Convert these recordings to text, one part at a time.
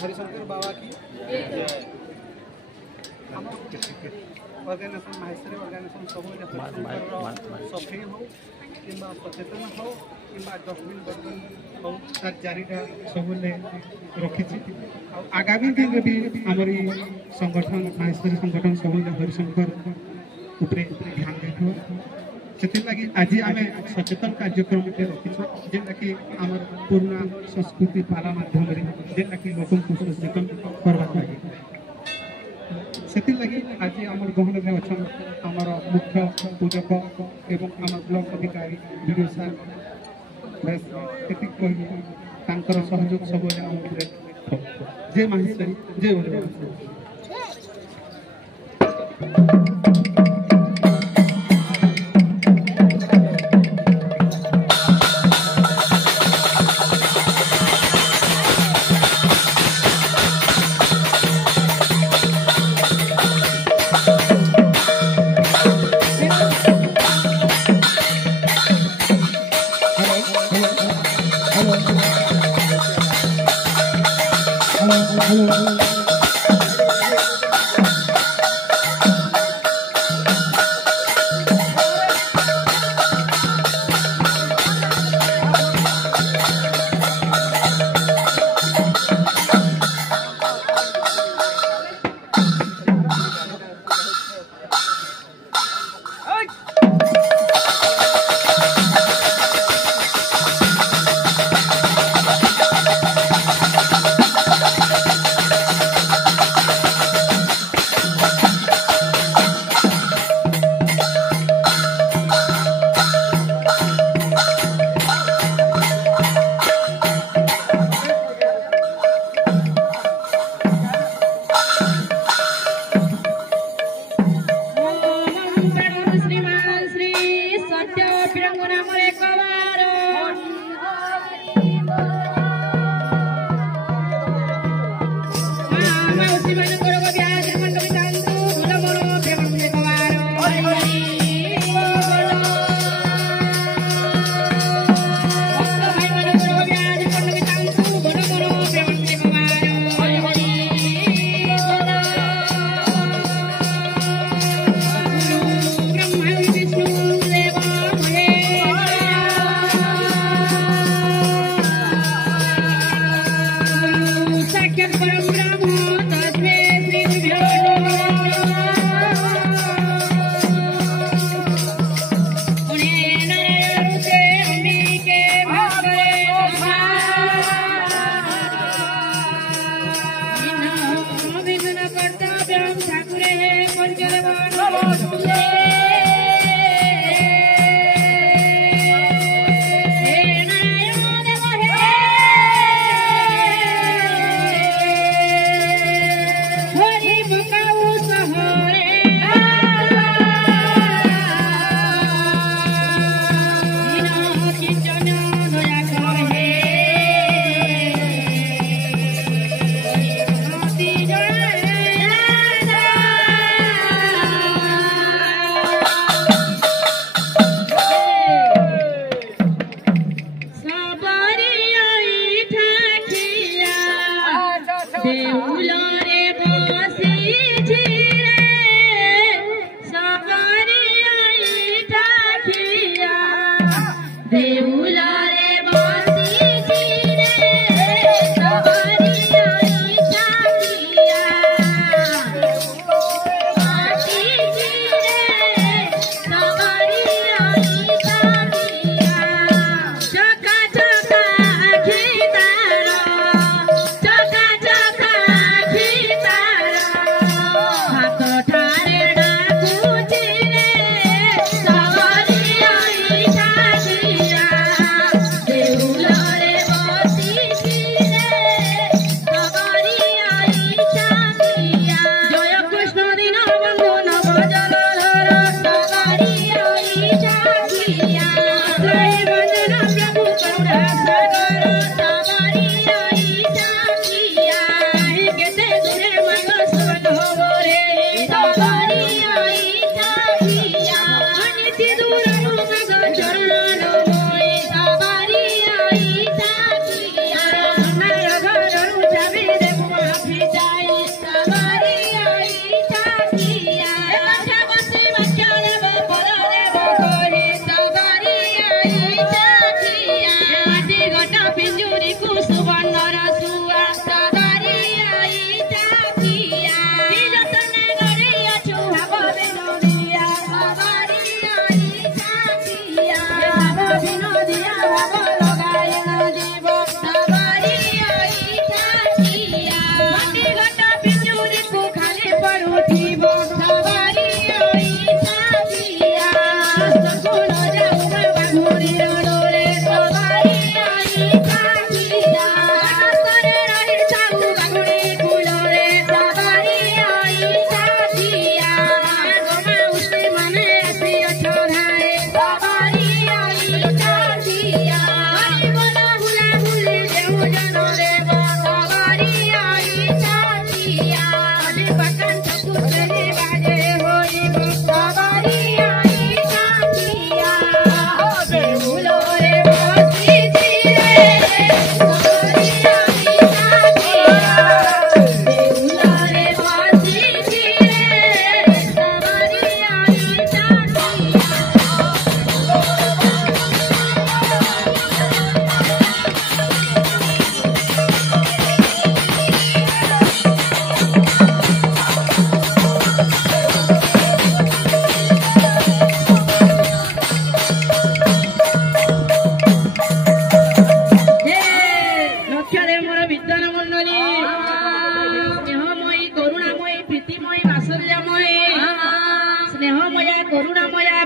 हरिशंकर बाबा की organisation Maheshwari organisation सब सफेई हो कि सचेतन हो कि डस्टबिन डस्टबिन हो चारिटा सब रखी आगामी दिन में भी आमर संगठन माहेश्वरी संगठन सब हरिशंकर उपरे ध्यान देख से आज आम सचेतन कार्यक्रम रखीचु जेनटा कि आम पुराना संस्कृति पाला माध्यम जेनटा कि लोक सचेतन करवा लगे से आज आम गहन में अच्छा आमर मुख्य पूजक एवं आम ब्लॉक अधिकारी वीडियो सार कह सहयोग सब जय माहेश्वरी जय बोले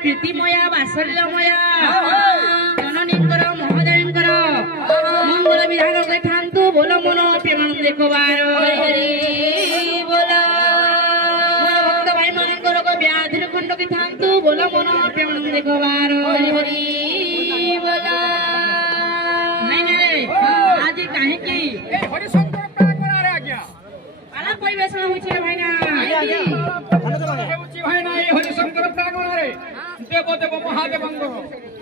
प्रीतिमया बात्सल्यमया जननीकर महोदयकर मंगल विधान देखांतु बोल मन प्रेमानंद कुमार बोल भक्त भाई मानकर व्याधि खंड देखांतु बोल मन प्रेमानंद कुमार बोल आज कहीं हरिशंकर प्रांगण आज्ञा पाला परिवेशन होइछे भाइना भाइना ये हरिशंकर प्रांगण देवदेव महादेवंकर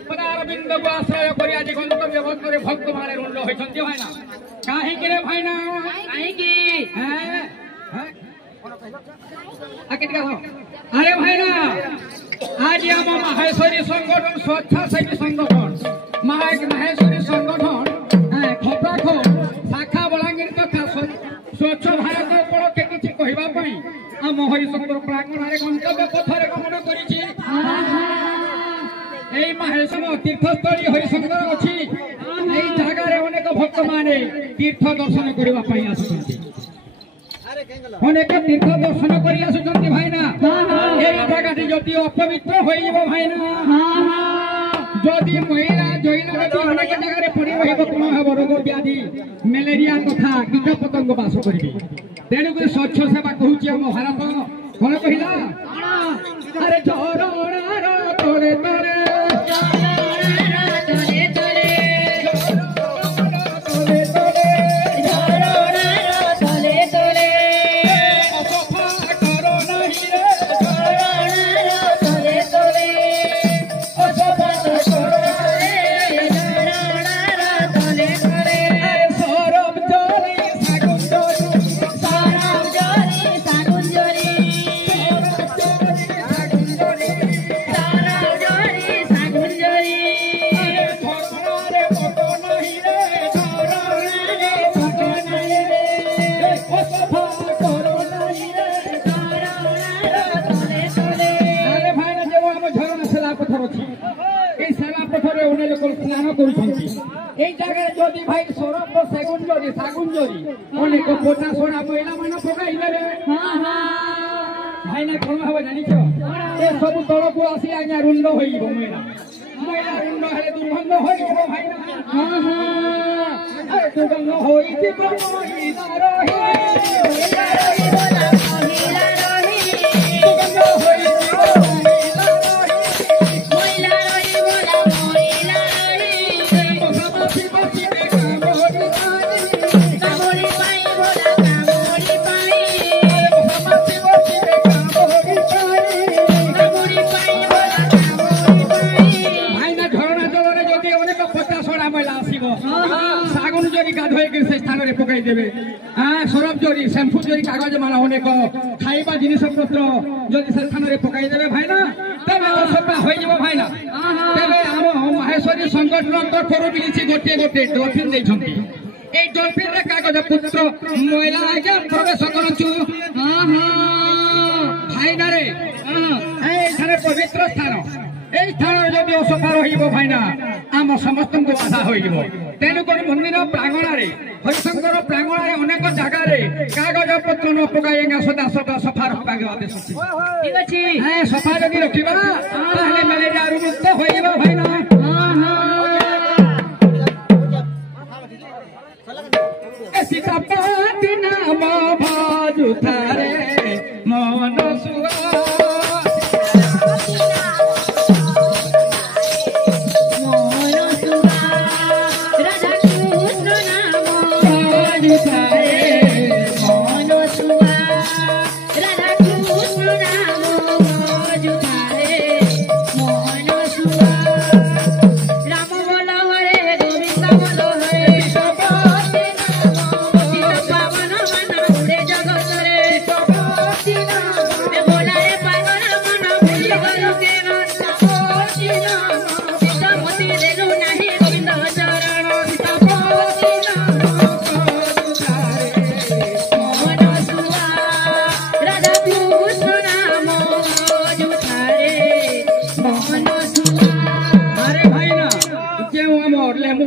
पदारविंद को आश्रय कर आज गंतव्य भक्तरे भक्त माने रुंड होइछन्ति भाइना काहे के रे भाइना काहे की अरे भाइना आज आम माहेश्वरी संगठन स्वेच्छासेवी संगठन माहेश्वरी संगठन खपाखो शाखा बलांगीर तथा स्वच्छ भारत उपलक्षे किसी कहवाई आम हरिशंकर प्रांगण गंतव्य पथरे गमन करिछि माहेश्वर तीर्थस्थली हरिशंकर अच्छी जगार अनेक भक्त माने तीर्थ दर्शन करने आसुच्च अनेक तीर्थ दर्शन कर आसुच्च भाइना जगह जदि अपवित्र हो भाइना जदि महिला जैन अनेक जगह पड़ी रही हम रोग व्याधि मेलेरिया तथा कीट पतंग बास करेंगे तेणुक स्वच्छ सेवा कहूँ आम भारत कौन कहला अरे झरणार तोरे तोरे जदि भाई सरब सेगुन जरी सागुन जरी अनेक पोटा सोना महिला मान पकाइले भाईना कौन हम जानिछ ए सब तल को आसी आज्ञा रुंड होइबो महिला महिला रुंड हेले दुर्गंध होइबो भाईना हां हां ए दुर्गंध होइति महिला रही महिला रही बोला महिला रही दुर्गंध होइति सागुन जरी गाधोई से स्थान में पकई देवे सरब जरी शैम्पू जरी कागज माला अनेक खाइबा जिनिस पत्र जदि से स्थान में पकई देवे भाईना तेरे असफा हो जाव भाईना तेरे आम माहेश्वरी संगठन तरफ मिली गोटे गोटे डॉल्फिन देछंती ए डॉल्फिन रे कागज पुत्र महिला आगे प्रवेश करछु भाईना रे ए थारे पवित्र स्थान এই স্থান যদি অসফা রহিব ভাইনা আম সমস্ত বাধা হয়ে তেণুক মন্দির প্রাঙ্গণে হরিশঙ্কর প্রাঙ্গণে অনেক জায়গায় কাগজ পত্র ন পকাই সদা সদা সফা রখা আদেশ ঠিক আছে হ্যাঁ সফা যদি রখিবা তাহলে ম্যালেরিয়া মুক্ত হইব ভাইনা সীতাপতি নাম ভাজু থারে মন সুয়া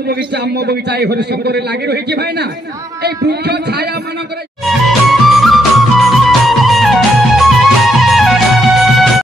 बगीचा आम बगीचा हरिशंकर लगी रही भाईना वृक्ष छाया मान